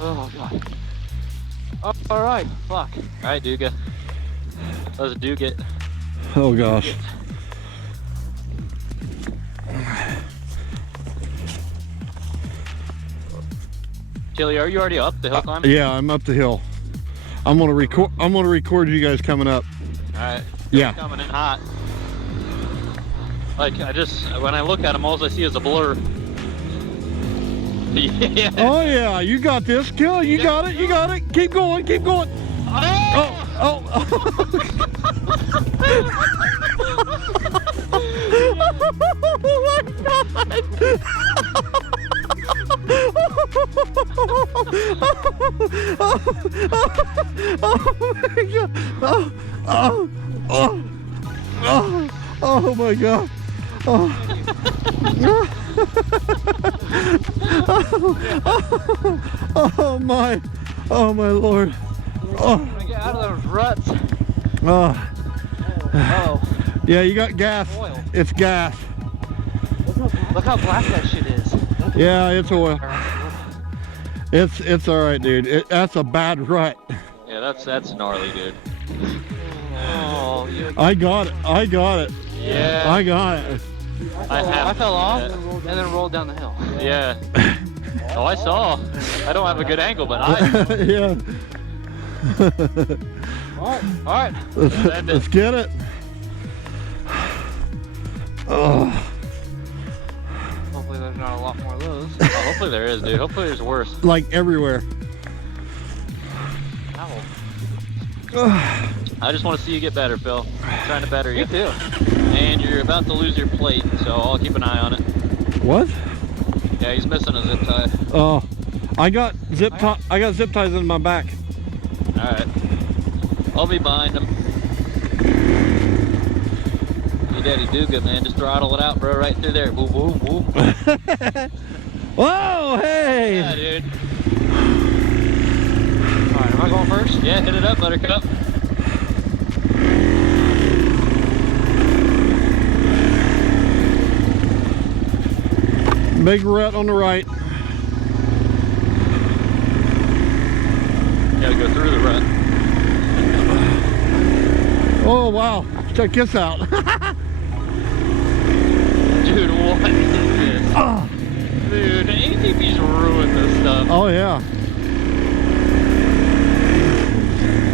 Oh god. Oh, all right, fuck. All right, Duga. Let's do it. Oh gosh. Chili, are you already up the hill climb? Yeah, I'm up the hill. I'm gonna record you guys coming up. All right. Yeah. Coming in hot. Like when I look at them, all I see is a blur. Yeah. Oh yeah, you got this. Kill, you got it. You got it. Keep going. Keep going. Oh! Oh. Oh my god. Oh my lord. Oh. Get out of those ruts. Oh. Oh. Yeah, you got gas. Oil. It's gas. Look how black that shit is. Yeah, it's oil. It's all right, dude. That's a bad rut. Yeah, that's gnarly, dude. Oh, I got it. I got it. Yeah. I got it. I fell off and then rolled down the hill. Yeah. Oh, I saw. I don't have a good angle, but I. Yeah. All right. Let's get it. Oh. Hopefully there's not a lot more of those. Oh, hopefully there is, dude. Hopefully there's worse. Like everywhere. Ow. I just want to see you get better, Phil. I'm trying to better you. Me too. And you're about to lose your plate, so I'll keep an eye on it. What? Yeah, he's missing a zip tie. Oh, I got zip ties in my back. All right. I'll be behind him. You daddy do good, man. Just throttle it out, bro. Right through there. Boom, boom, boom. Whoa, hey! Yeah, dude. All right, am I going first? Yeah, hit it up, Buttercup. Big rut on the right. Gotta go through the rut. Oh wow, check this out. Dude, what is this? Oh. Dude, ATV's ruined this stuff. Oh yeah.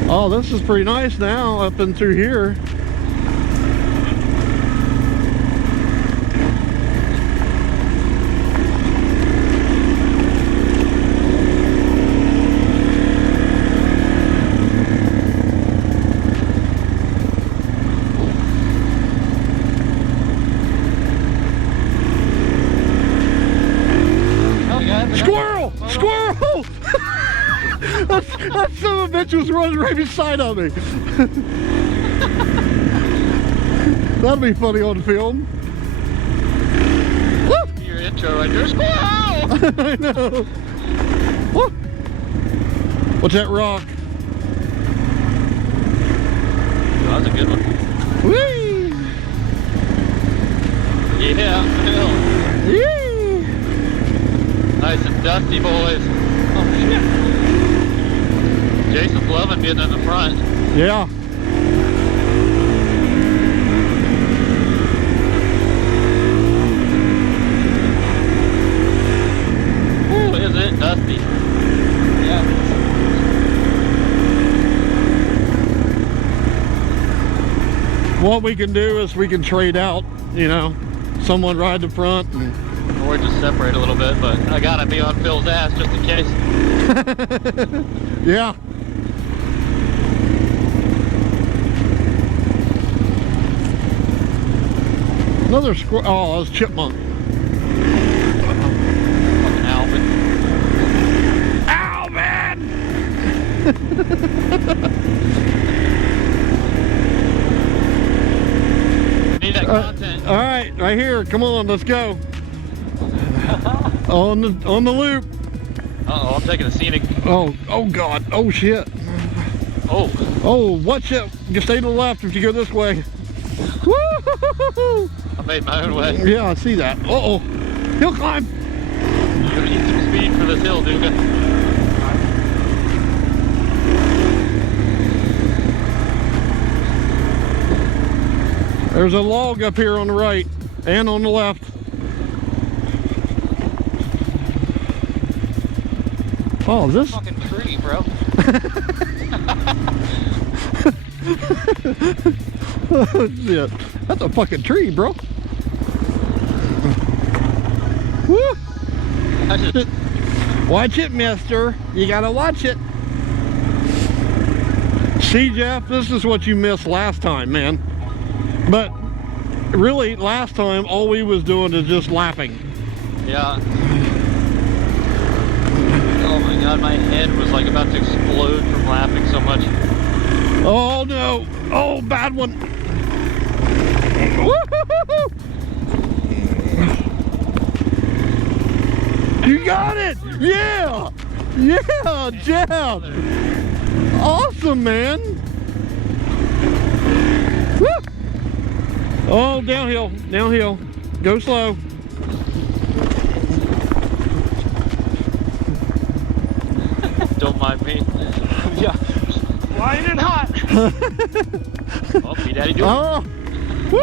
Oh, this is pretty nice now up and through here. Squirrel! Squirrel! that son of a bitch was running right beside of me. That'll be funny on film. Your intro right there. Squirrel! I know. Woo. What's that rock? That was a good one. Whee! Yeah, Phil. Yee! Nice and dusty, boys. Oh shit. Jason's loving being in the front. Yeah. Ooh, is it dusty? Yeah. What we can do is we can trade out, you know, someone ride the front and Or just separate a little bit, but I gotta be on Phil's ass just in case. yeah. Another squirrel. Oh, that was chipmunk. Fucking Alvin. Alvin! Need that content. All right, right here. Come on, let's go. on the loop. Uh-oh, I'm taking a scenic. Oh God. Oh shit. Oh. Oh, watch it. You stay to the left if you go this way. Woo! I made my own way. Yeah, I see that. Uh-oh. Hill climb. You're gonna need some speed for this hill, There's a log up here on the right and on the left. Oh, this Fucking tree, bro. oh, shit. That's a fucking tree, bro. Woo! Watch it, mister. You gotta watch it. See, Jeff, this is what you missed last time, man. But really, last time, all we was doing is just laughing. Yeah. Oh my god, my head was like about to explode from laughing so much. Oh no! Oh, bad one! Woo-hoo-hoo-hoo! You got it! Yeah! Yeah, Jeff! Awesome, man! Woo! Oh, downhill, downhill. Go slow. Don't mind me. Yeah. Flying hot. Oh, P Daddy do it. Oh! Woo!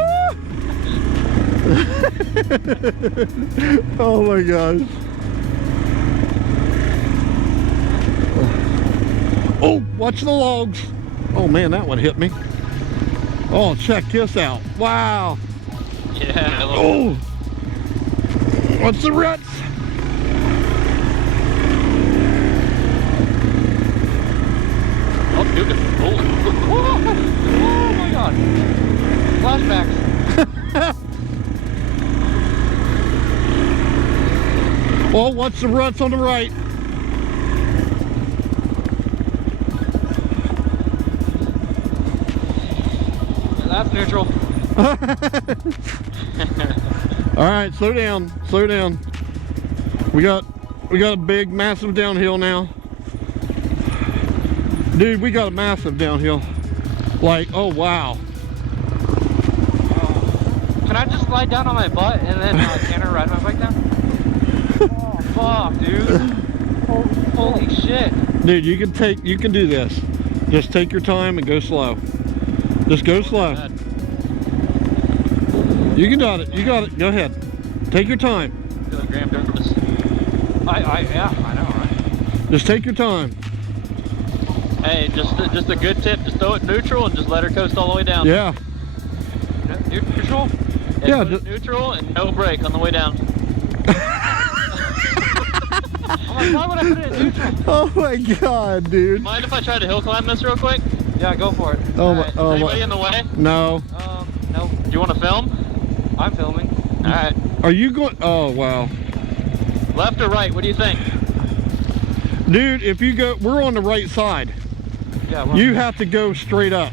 Oh my gosh. Oh, watch the logs. Oh man, that one hit me. Oh, check this out. Wow. Yeah. Oh. What's the ruts? Oh, dude. Oh. Oh my god. Flashbacks. Oh, what's the ruts on the right? That's neutral. All right, slow down, slow down. We got a big, massive downhill now. Dude, we got a massive downhill. Like, oh wow. Can I just slide down on my butt and then Tanner ride my bike down? Oh fuck, dude. Holy shit. Dude, you can do this. Just take your time and go slow. Just go slow. You can do it. You got it. Go ahead. Take your time. Feeling Graham nervous. Yeah, I know, right? Just take your time. Hey, just a good tip. Just throw it neutral and just let her coast all the way down. Yeah. Neutral? Yeah, put it just neutral and no brake on the way down. I'm like, why would I put it in neutral? Oh my god, dude. Mind if I try to hill climb this real quick? Yeah, go for it. Oh my. Alright. Oh Anybody my. in the way? No. No. Do you want to film? I'm filming. Alright. Are you going? Oh wow. Left or right? What do you think? Dude, if you go, we're on the right side. Yeah, well, You have to go straight up.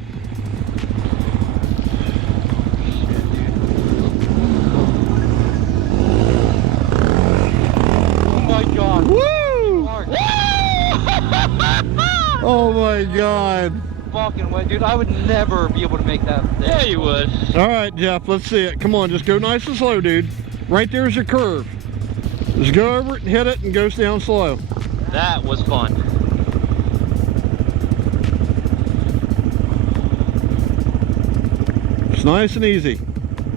oh my god. Woo! Mark, Oh my god. fucking way. Dude, I would never be able to make that. Yeah, you would. All right, Jeff, let's see it. Come on, just go nice and slow, dude. Right there's your curve. Just go over it and hit it and go down slow. That was fun. It's nice and easy.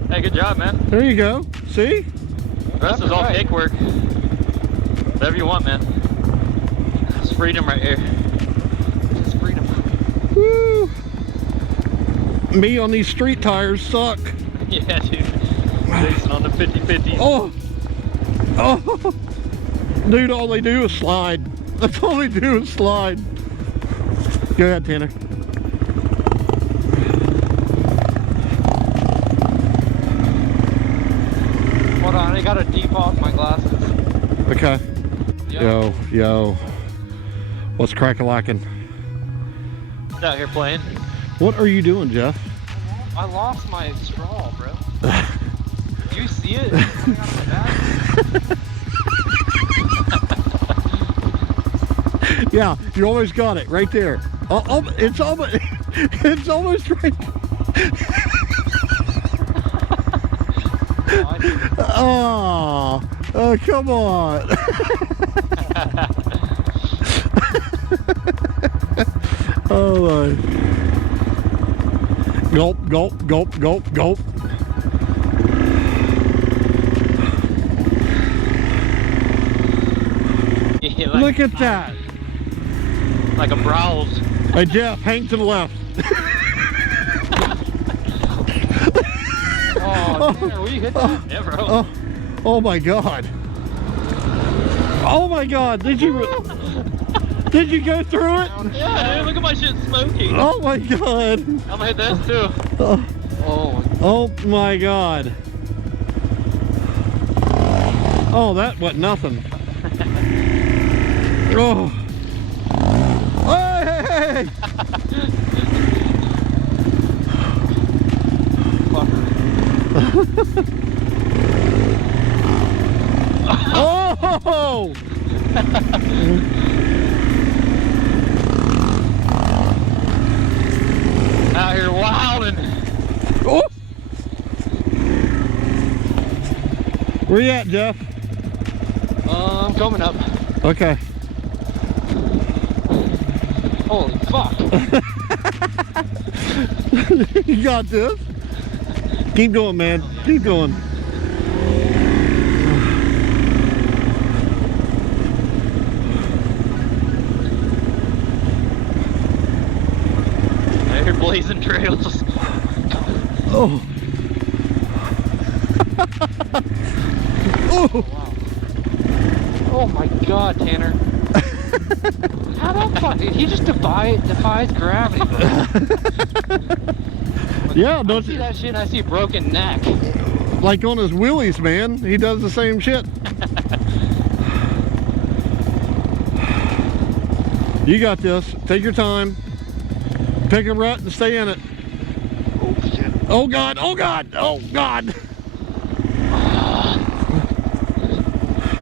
Hey, good job, man. There you go. See? The rest is all Right. cake work. Whatever you want, man. It's freedom right here. It's freedom. Woo! Me on these street tires suck. Yeah, dude. Jason on the 50-50. Oh! Oh! Dude, all they do is slide. That's all they do is slide. Go ahead, Tanner. Hold on, I gotta defog my glasses. Okay. Yeah. Yo. What's crack-a-lackin'? Out here playing. What are you doing, Jeff? I lost my straw, bro. Do you see it coming out of my back? Yeah, you always got it right there. It's almost, it's almost right. Oh, come on. Oh my. Gulp, gulp, gulp, gulp, gulp. Yeah, Look at that. Like a browse. Hey Jeff, hang to the left. Oh, Tanner, will you hit that? Yeah, bro. Oh, oh my God. Oh my God, did you go through it? Yeah, dude, look at my shit smoking. Oh my God. I'm gonna hit this too. Oh my God. Oh, that wasn't nothing. Oh. Hey! Oh! Out here wilding. Oh! Where you at, Jeff? I'm coming up. Okay. Holy fuck. You got this. Keep going, man. Keep going. Out here blazing trails. Oh. Oh. Wow. Oh my God, Tanner. How the fuck? He just defies gravity. Yeah, I don't see you? that shit and I see a broken neck. Like on his wheelies, man. He does the same shit. You got this. Take your time. Pick a rut and stay in it. Oh shit. Oh God, oh God, oh God.